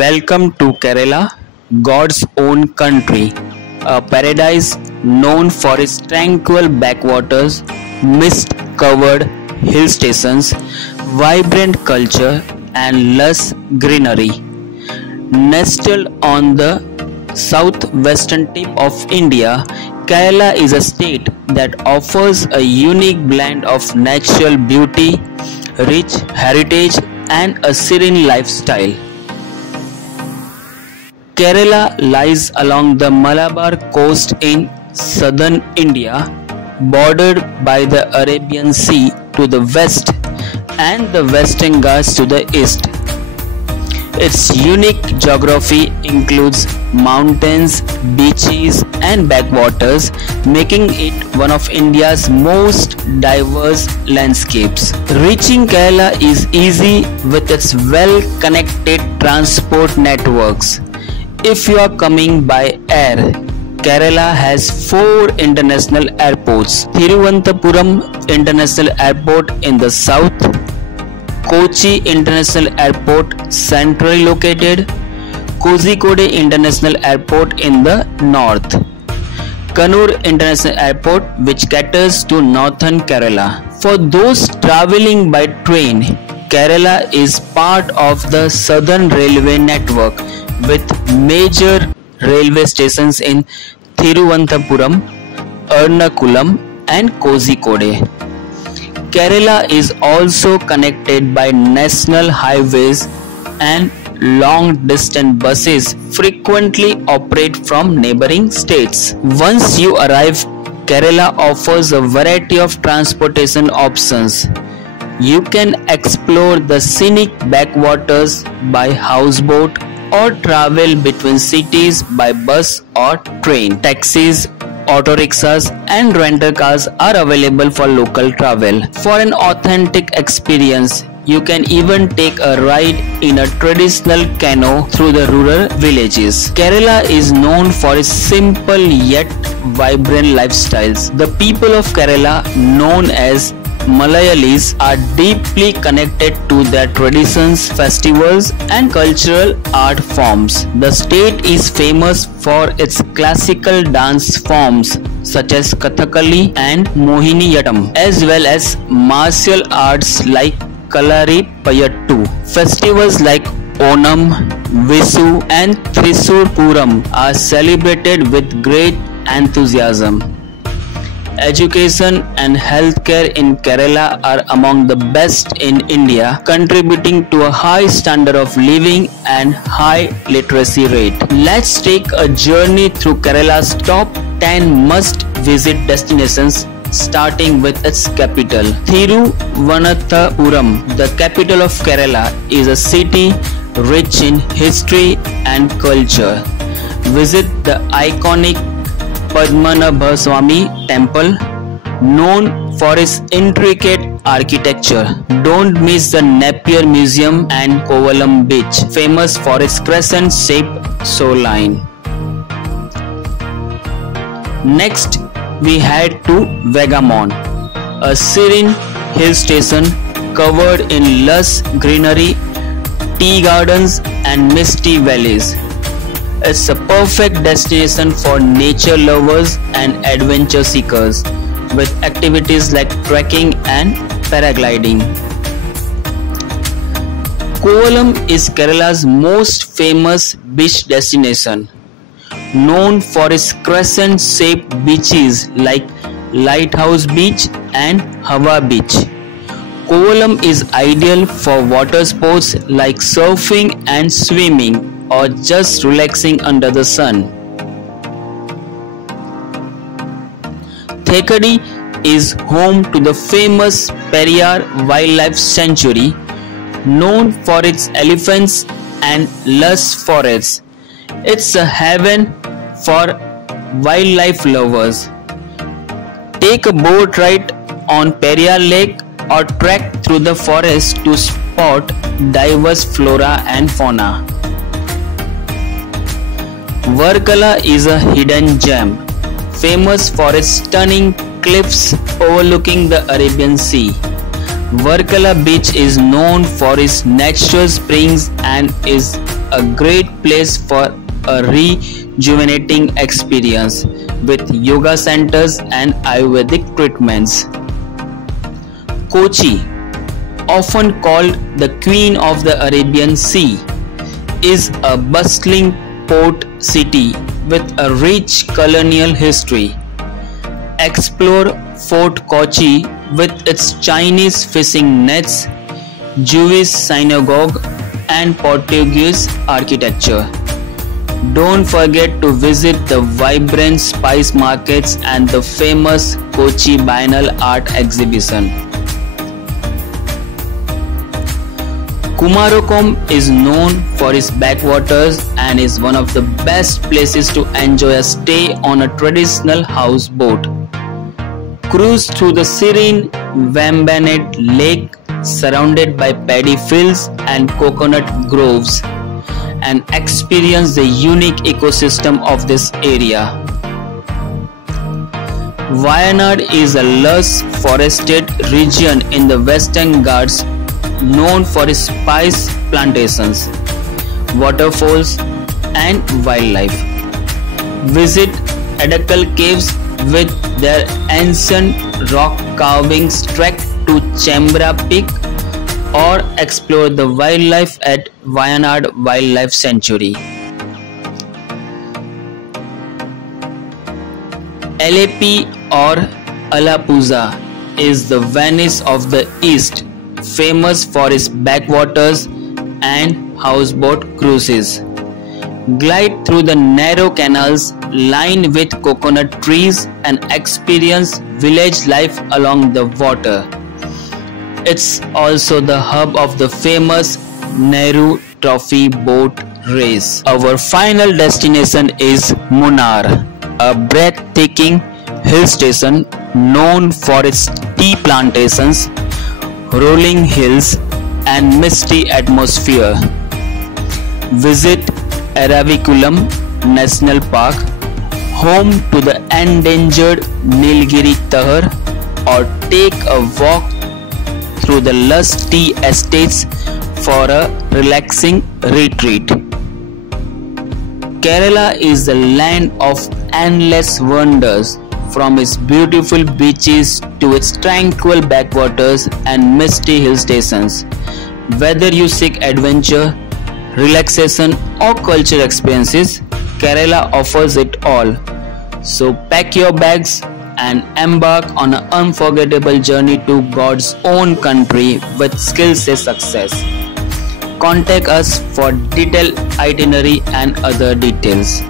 Welcome to Kerala, God's own country, a paradise known for its tranquil backwaters, mist-covered hill stations, vibrant culture, and lush greenery. Nestled on the southwestern tip of India, Kerala is a state that offers a unique blend of natural beauty, rich heritage, and a serene lifestyle. Kerala lies along the Malabar coast in southern India, bordered by the Arabian Sea to the west and the Western Ghats to the east. Its unique geography includes mountains, beaches, and backwaters, making it one of India's most diverse landscapes. Reaching Kerala is easy with its well-connected transport networks. If you are coming by air, Kerala has 4 international airports: Thiruvananthapuram International Airport in the south, Kochi International Airport centrally located, Kozhikode International Airport in the north, Kannur International Airport which caters to northern Kerala. For those travelling by train, Kerala is part of the Southern Railway network with major railway stations in Thiruvananthapuram, Ernakulam and Kozhikode. Kerala is also connected by national highways and long-distance buses frequently operate from neighboring states. Once you arrive, Kerala offers a variety of transportation options. You can explore the scenic backwaters by houseboat or travel between cities by bus or train. Taxis, auto rickshaws and rental cars are available for local travel. For an authentic experience, you can even take a ride in a traditional canoe through the rural villages. Kerala is known for its simple yet vibrant lifestyles. The people of Kerala, known as Malayalis, are deeply connected to their traditions, festivals and cultural art forms. The state is famous for its classical dance forms such as Kathakali and Mohiniyattam, as well as martial arts like Kalaripayattu. Festivals like Onam, Vishu and Thrissur Puram are celebrated with great enthusiasm. Education and healthcare in Kerala are among the best in India, contributing to a high standard of living and high literacy rate. Let's take a journey through Kerala's top 10 must-visit destinations, starting with its capital. Thiruvananthapuram, the capital of Kerala, is a city rich in history and culture. Visit the iconic Padmanabhaswamy Temple, known for its intricate architecture. Don't miss the Napier Museum and Kovalam Beach, famous for its crescent-shaped shoreline. Next, we head to Vagamon, a serene hill station covered in lush greenery, tea gardens and misty valleys. It's a perfect destination for nature lovers and adventure seekers, with activities like trekking and paragliding. Kovalam is Kerala's most famous beach destination, known for its crescent-shaped beaches like Lighthouse Beach and Hawa Beach. Kovalam is ideal for water sports like surfing and swimming, or just relaxing under the sun. Thekadi is home to the famous Periyar Wildlife Sanctuary, known for its elephants and lush forests. It's a heaven for wildlife lovers. Take a boat ride on Periyar Lake or trek through the forest to spot diverse flora and fauna. Varkala is a hidden gem, famous for its stunning cliffs overlooking the Arabian Sea. Varkala beach is known for its natural springs and is a great place for a rejuvenating experience with yoga centers and Ayurvedic treatments. Kochi, often called the Queen of the Arabian Sea, is a bustling port city with a rich colonial history. Explore Fort Kochi with its Chinese fishing nets, Jewish synagogue, and Portuguese architecture. Don't forget to visit the vibrant spice markets and the famous Kochi Bienal art exhibition. Kumarokom is known for its backwaters and is one of the best places to enjoy a stay on a traditional houseboat. Cruise through the serene Vembanet Lake surrounded by paddy fields and coconut groves and experience the unique ecosystem of this area. Wayanad is a lush forested region in the Western Ghats known for its spice plantations, waterfalls, and wildlife. Visit Adakal Caves with their ancient rock carvings, trek to Chembra Peak, or explore the wildlife at Wayanad Wildlife Sanctuary. Alleppey or Alappuzha is the Venice of the East, famous for its backwaters and houseboat cruises. Glide through the narrow canals lined with coconut trees and experience village life along the water. It's also the hub of the famous Nehru Trophy boat race. Our final destination is Munnar, a breathtaking hill station known for its tea plantations, rolling hills, and misty atmosphere. Visit Eravikulam National Park, home to the endangered Nilgiri Tahar, or take a walk through the lush tea estates for a relaxing retreat. Kerala is the land of endless wonders, from its beautiful beaches to its tranquil backwaters and misty hill stations. Whether you seek adventure, relaxation, or cultural experiences, Kerala offers it all. So pack your bags and embark on an unforgettable journey to God's own country with Skillset Success. Contact us for detailed itinerary and other details.